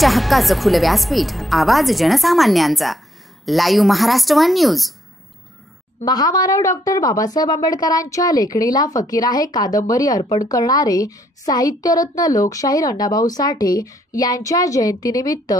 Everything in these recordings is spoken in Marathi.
जनतेच्या हक्काचं खुलं व्यासपीठ, आवाज जनसामान्यांचा. Live Maharashtra one news. महामानव डॉक्टर बाबासाहेब आंबेडकरांच्या लेखणीला फकीर आहे कादंबरी अर्पण करणारे साहित्यरत्न लोकशाहीर अण्णाभाऊ साठे यांच्या जयंतीनिमित्त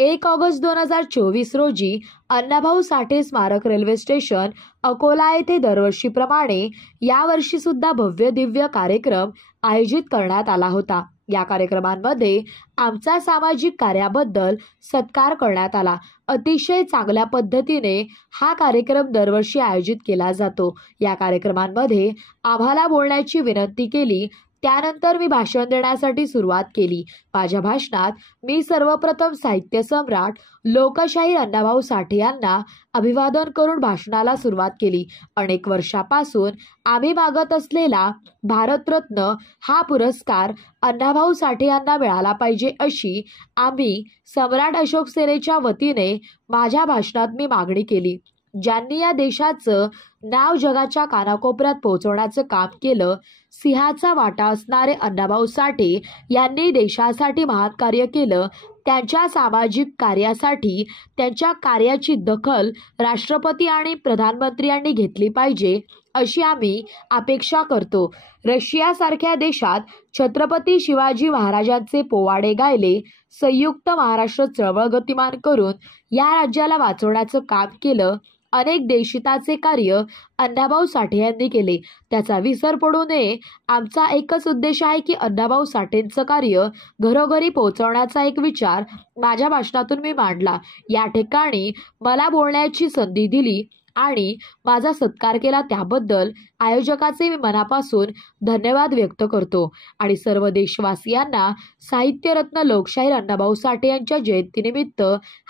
1 ऑगस्ट 2024 रोजी अण्णाभाऊ साठे स्मारक रेल्वे स्टेशन अकोला येथे दरवर्षीप्रमाणे यावर्षी सुद्धा भव्य दिव्य कार्यक्रम आयोजित करण्यात आला होता. या कार्यक्रमांमध्ये आमचा सामाजिक कार्याबद्दल सत्कार करण्यात आला. अतिशय चांगल्या पद्धतीने हा कार्यक्रम दरवर्षी आयोजित केला जातो. या कार्यक्रमांमध्ये आम्हाला बोलण्याची विनंती केली. त्यानंतर मी भाषण देण्यासाठी सुरुवात केली. माझ्या भाषणात मी सर्वप्रथम साहित्य सम्राट लोकशाहीर अण्णाभाऊ साठे यांना अभिवादन करून भाषणाला सुरुवात केली. अनेक वर्षापासून आम्ही मागत असलेला भारतरत्न हा पुरस्कार अण्णाभाऊ साठे यांना मिळाला पाहिजे अशी आम्ही सम्राट अशोक सेनेच्या वतीने माझ्या भाषणात मी मागणी केली. ज्यांनी या देशाचं नाव जगाच्या कानाकोपऱ्यात पोहोचवण्याचं काम केलं, सिंहाचा वाटा असणारे अण्णाभाऊ साठे यांनी देशासाठी महान कार्य केलं. त्यांच्या सामाजिक कार्यासाठी त्यांच्या कार्याची दखल राष्ट्रपती आणि प्रधानमंत्री यांनी घेतली पाहिजे अशी आम्ही अपेक्षा करतो. रशियासारख्या देशात छत्रपती शिवाजी महाराजांचे पोवाडे गायले, संयुक्त महाराष्ट्र चळवळ गतिमान करून या राज्याला वाचवण्याचं काम केलं. अनेक देशहिताचे कार्य अण्णाभाऊ साठे यांनी केले. त्याचा विसर पडू नये. आमचा एकच उद्देश आहे की अण्णाभाऊ साठेंचं कार्य घरोघरी पोहोचवण्याचा एक विचार माझ्या भाषणातून मी मांडला. या ठिकाणी मला बोलण्याची संधी दिली आणि माझा सत्कार केला त्याबद्दल आयोजकाचे मी मनापासून धन्यवाद व्यक्त करतो आणि सर्व देशवासियांना साहित्यरत्न लोकशाहीर अण्णाभाऊ साठे यांच्या जयंतीनिमित्त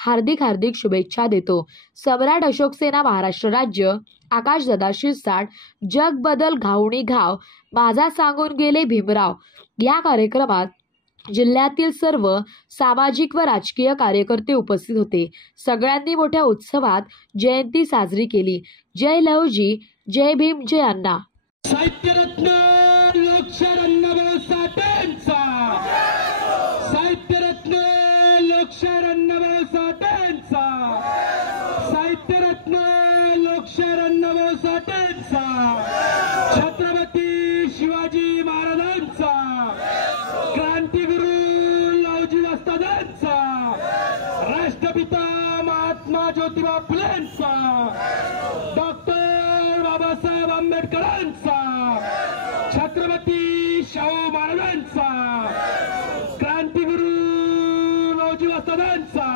हार्दिक हार्दिक शुभेच्छा देतो. सम्राट अशोक सेना महाराष्ट्र राज्य. आकाश दादा शिरसाट. जग बदल घाऊणी घाव, माझा सांगून गेले भीमराव. या कार्यक्रमात जिल्ह्यातील सर्व सामाजिक व राजकीय कार्यकर्ते उपस्थित होते. सगळ्यांनी मोठ्या उत्सवात जयंती साजरी केली. जय लहुजी, जय भीम, जय अण्णा. साहित्यरत्न लोकशाहीर अण्णाभाऊ साठेंचा, साहित्यरत्न लोकशाहीर अण्णाभाऊ साठेंचा, साहित्यरत्न लोकशाहीर अण्णाभाऊ साठेंचा, छत्रपती शिवाजी महाराजांचा, क्रांतिगुरु लहुजी वस्तादांचा, राष्ट्रपिता महात्मा ज्योतिबा फुलेंचा, डॉक्टर बाबासाहेब आंबेडकरांचा, छत्रपती शाहू महाराजांचा, क्रांतिगुरु लहुजी वस्तादांचा,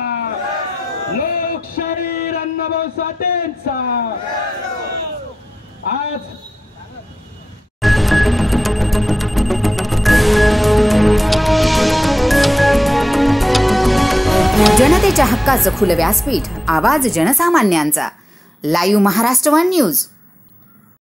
लोकशाहीर अण्णाभाऊ साठेंचा. आज जनतेच्या हक्काचं खुलं व्यासपीठ, आवाज जनसामान्यांचा. Live Maharashtra one news.